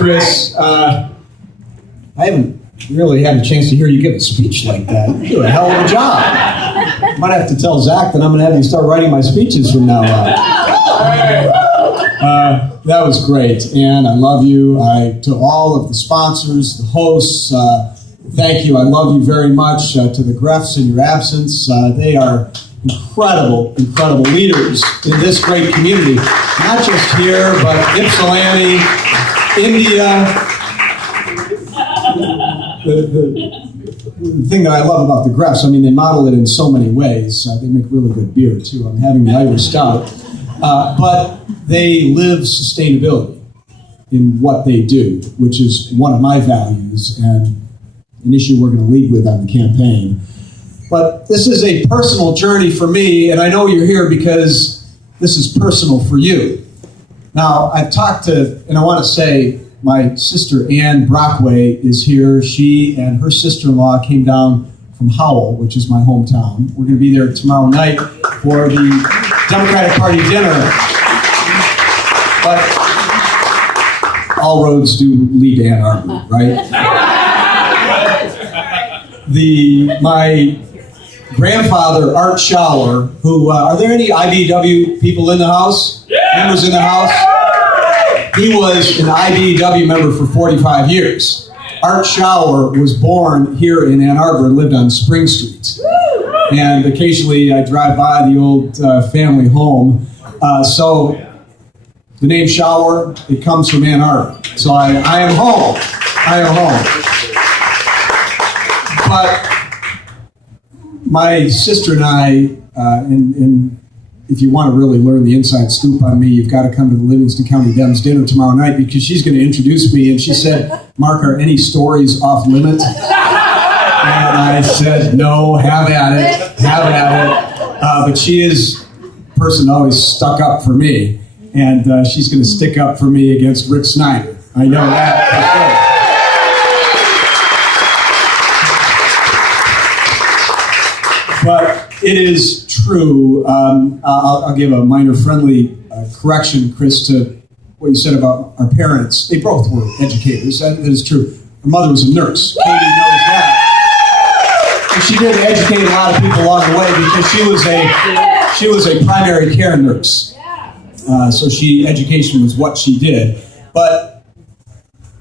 Chris. I haven't really had a chance to hear you give a speech like that. You do a hell of a job. Might have to tell Zach that I'm going to have you start writing my speeches from now on. That was great, and I love you. To all of the sponsors, the hosts, thank you. I love you very much. To the Greffs in your absence, they are incredible leaders in this great community. Not just here, but Ypsilanti, India. The thing that I love about the Greffs, I mean, they model it in so many ways. They make really good beer, too. I'm having the Irish Stout. But they live sustainability in what they do, which is one of my values and an issue we're going to lead with on the campaign. But this is a personal journey for me, and I know you're here because this is personal for you. Now, I've talked to, and I want to say, my sister Ann Brockway is here. She and her sister-in-law came down from Howell, which is my hometown. We're going to be there tomorrow night for the Democratic Party dinner. But all roads do lead to Ann Arbor, right? My grandfather, Art Schauer, who, are there any IBEW people in the house? Members in the house? He was an IBEW member for 45 years. Art Schauer was born here in Ann Arbor and lived on Spring Street. And occasionally I drive by the old family home. So the name Schauer, it comes from Ann Arbor. So I am home. I am home. But my sister and I, and if you want to really learn the inside scoop on me, you've got to come to the Livingston County Dems dinner tomorrow night because she's going to introduce me. And she said, Mark, are any stories off limits? And I said, no, have at it. But she is a person always stuck up for me. And she's going to stick up for me against Rick Snyder. I know that for sure. But it is true. I'll give a minor friendly correction, Chris, to what you said about our parents. They both were educators. That is true. Her mother was a nurse. Katie knows that. And she did educate a lot of people along the way because she was a primary care nurse. So education was what she did. But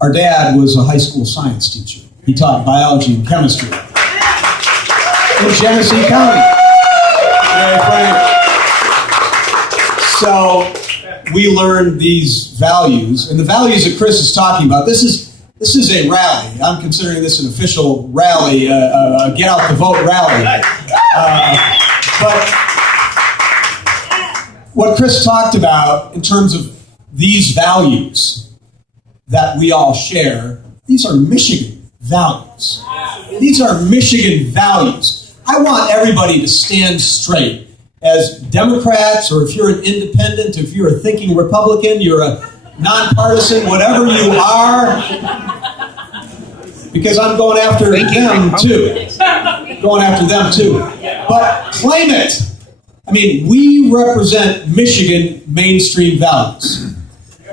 our dad was a high school science teacher. He taught biology and chemistry in Genesee County. So we learned these values, and the values that Chris is talking about. This is a rally. I'm considering this an official rally, a get out the vote rally. But what Chris talked about in terms of these values that we all share, these are Michigan values. These are Michigan values. I want everybody to stand straight. As Democrats, or if you're an independent, if you're a thinking Republican, you're a nonpartisan, whatever you are, because I'm going after them too. But claim it. I mean, we represent Michigan mainstream values.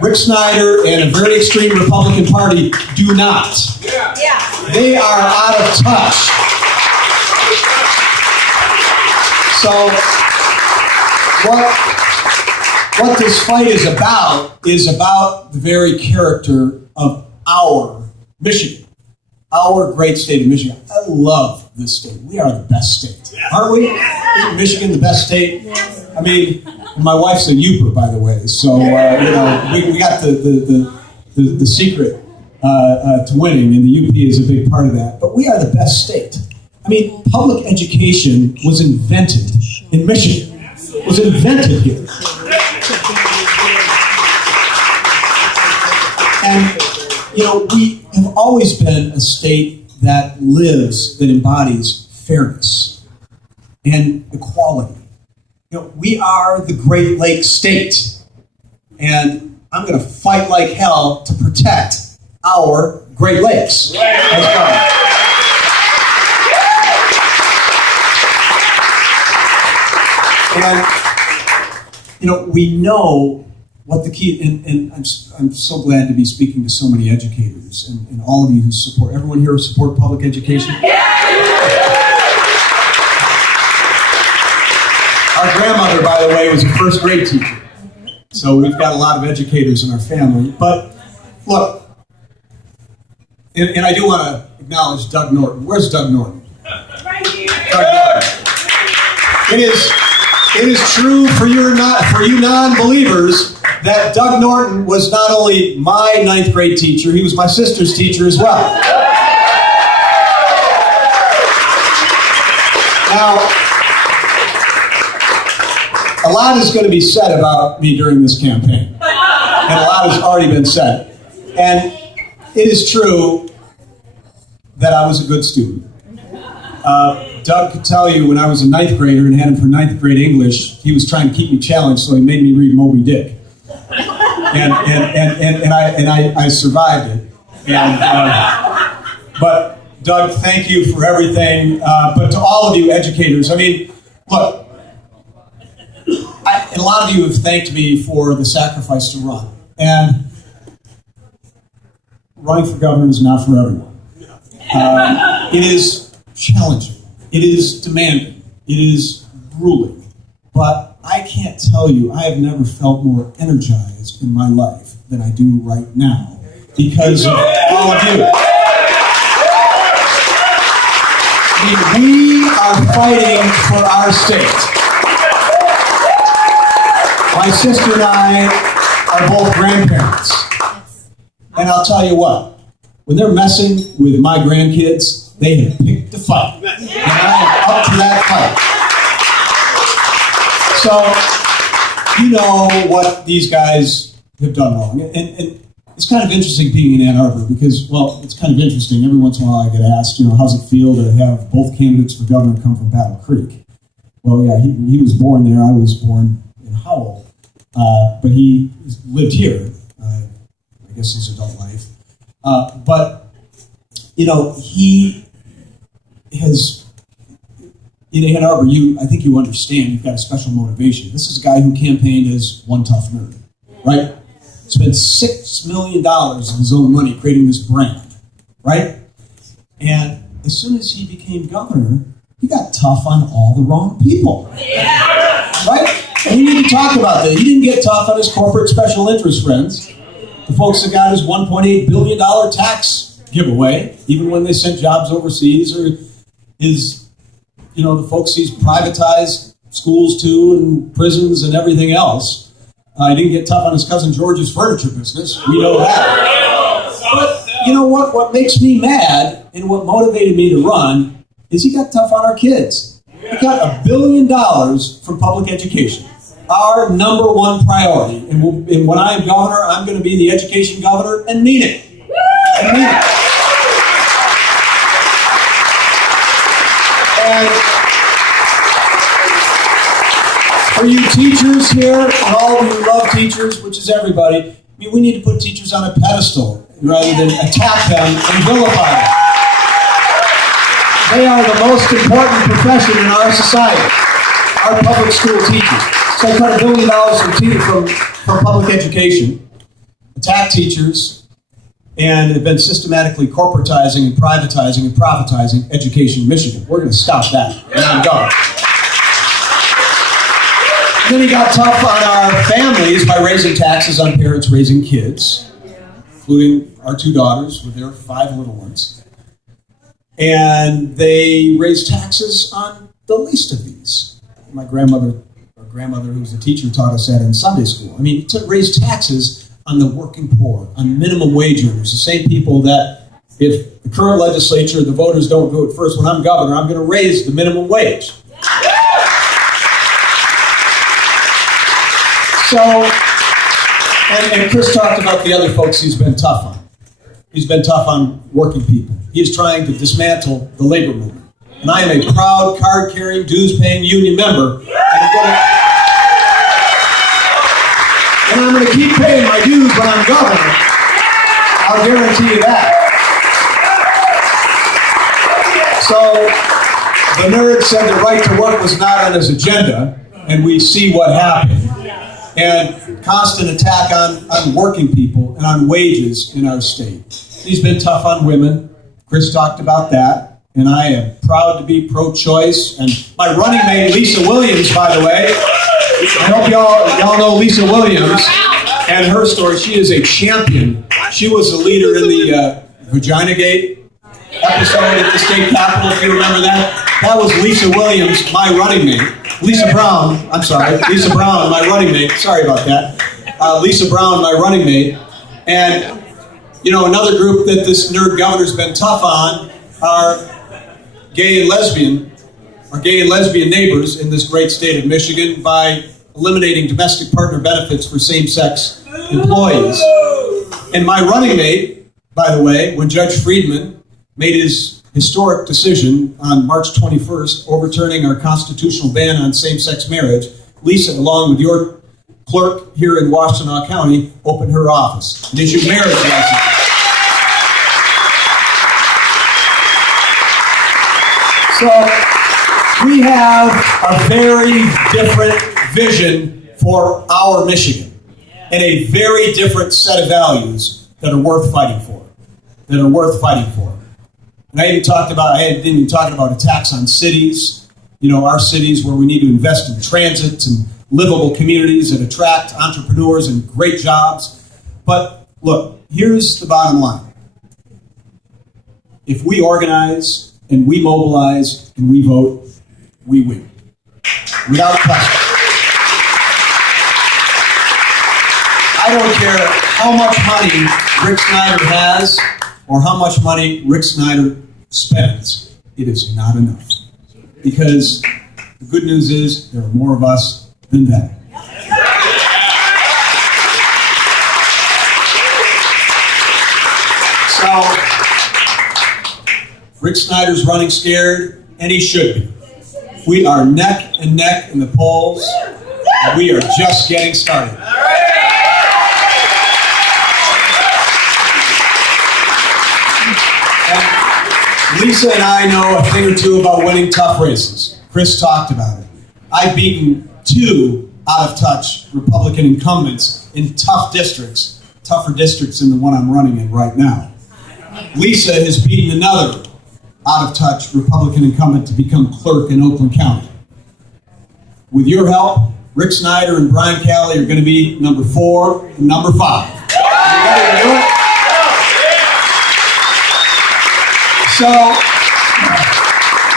Rick Snyder and a very extreme Republican Party do not. They are out of touch. So what this fight is about the very character of our Michigan, our great state of Michigan. I love this state. We are the best state, aren't we? Isn't Michigan the best state? I mean, my wife's a Uper, by the way, so we got the secret to winning, and the UP is a big part of that. But we are the best state. I mean, public education was invented in Michigan. Was invented here. And, we have always been a state that embodies fairness and equality. We are the Great Lakes state. And I'm going to fight like hell to protect our Great Lakes. Let's go. And, we know what the key, and I'm so glad to be speaking to so many educators and all of you who support, everyone here who support public education. Our grandmother, by the way, was a first grade teacher. So we've got a lot of educators in our family. But look, and I do want to acknowledge Doug Norton. Where's Doug Norton? Right here. Doug Norton. It is true for you non-believers that Doug Norton was not only my ninth grade teacher, he was my sister's teacher as well. Now, a lot is going to be said about me during this campaign, and a lot has already been said. And it is true that I was a good student. Doug could tell you when I was a ninth grader and had him for ninth grade English, he was trying to keep me challenged, so he made me read Moby Dick. And I survived it. But Doug, thank you for everything. But to all of you educators, I mean, look, and a lot of you have thanked me for the sacrifice to run. And running for governor is not for everyone. It is challenging. It is demanding. It is grueling. But I can't tell you, I have never felt more energized in my life than I do right now because of all of you. I mean, we are fighting for our state. My sister and I are both grandparents. And I'll tell you what, when they're messing with my grandkids, they have picked a fight. And I am up to that fight. So, you know what these guys have done wrong. And it's kind of interesting being in Ann Arbor because, well, it's kind of interesting. Every once in a while I get asked, you know, how's it feel to have both candidates for governor come from Battle Creek? Well, yeah, he was born there. I was born in Howell. But he lived here, I guess his adult life. But, you know, he has, in Ann Arbor, I think you understand, you've got a special motivation. This is a guy who campaigned as one tough nerd, right? Spent $6 million of his own money creating this brand, right? And as soon as he became governor, he got tough on all the wrong people, right? And we need to talk about that. He didn't get tough on his corporate special interest friends, the folks that got his $1.8 billion tax giveaway, even when they sent jobs overseas, or his, you know, the folks he's privatized schools to and prisons and everything else. He didn't get tough on his cousin George's furniture business. We know that. But you know what? What makes me mad and what motivated me to run is he got tough on our kids. He got $1 billion from public education, our number one priority. And when I am governor, I'm going to be the education governor and mean it. And mean it. And for you teachers here, and all of you who love teachers, which is everybody, I mean, we need to put teachers on a pedestal rather than attack them and vilify them. They are the most important profession in our society, our public school teachers. So I cut $1 billion from public education, attack teachers, and have been systematically corporatizing and privatizing and profitizing education in Michigan. We're going to stop that, and I'm done. Then he got tough on our families by raising taxes on parents raising kids, including our two daughters with their 5 little ones. And they raised taxes on the least of these. My grandmother, who was a teacher, taught us that in Sunday school. I mean, to raise taxes on the working poor, on minimum wage earners, the same people that if the current legislature, the voters don't do it first when I'm governor, I'm going to raise the minimum wage. So, and Chris talked about the other folks he's been tough on. He's been tough on working people. He is trying to dismantle the labor movement. And I am a proud, card-carrying, dues-paying union member. And I'm going to keep paying my dues when I'm governor. I'll guarantee you that. So, the nerd said the right to work was not on his agenda, and we see what happened. and constant attack on working people and on wages in our state. He's been tough on women. Chris talked about that. And I am proud to be pro-choice. And my running mate, Lisa Williams, by the way. I hope y'all know Lisa Williams and her story. She is a champion. She was the leader in the Vagina Gate episode at the state capitol, if you remember that. That was Lisa Williams, my running mate. Lisa Brown, my running mate. Sorry about that. Lisa Brown, my running mate. And, you know, another group that this nerd governor's been tough on are gay and lesbian neighbors in this great state of Michigan by eliminating domestic partner benefits for same-sex employees. And my running mate, by the way, when Judge Friedman made his historic decision on March 21st, overturning our constitutional ban on same-sex marriage, Lisa, along with your clerk here in Washtenaw County, opened her office and issued marriage licenses. So we have a very different vision for our Michigan and a very different set of values that are worth fighting for. And I didn't even talk about attacks on cities, you know, our cities where we need to invest in transit and livable communities that attract entrepreneurs and great jobs. But look, here's the bottom line. If we organize and we mobilize and we vote, we win. Without question. I don't care how much money Rick Snyder has or how much money Rick Snyder spends. It is not enough. Because the good news is there are more of us than them. So, Rick Snyder's running scared, and he should be. We are neck and neck in the polls, and we are just getting started. And Lisa and I know a thing or two about winning tough races. Chris talked about it. I've beaten 2 out-of-touch Republican incumbents in tough districts, tougher districts than the one I'm running in right now. Lisa has beaten another out-of-touch Republican incumbent to become clerk in Oakland County. With your help, Rick Snyder and Brian Calley are going to be number 4 and number 5. You ready to do it? So,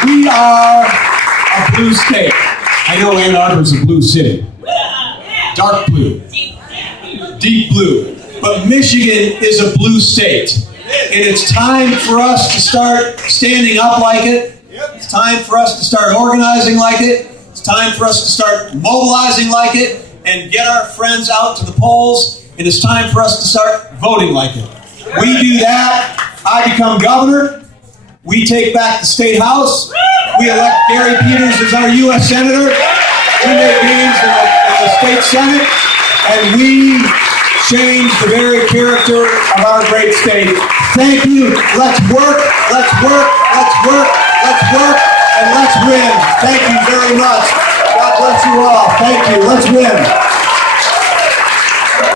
we are a blue state. I know Ann Arbor is a blue city. Dark blue. Deep blue. But Michigan is a blue state. And it's time for us to start standing up like it. It's time for us to start organizing like it. It's time for us to start mobilizing like it and get our friends out to the polls. And it's time for us to start voting like it. We do that, I become governor. We take back the state house. We elect Gary Peters as our U.S. Senator. We make gains in the state Senate. And we change the very character of our great state. Thank you. Let's work, let's work, let's work, let's work, and let's win. Thank you very much. God bless you all. Thank you. Let's win.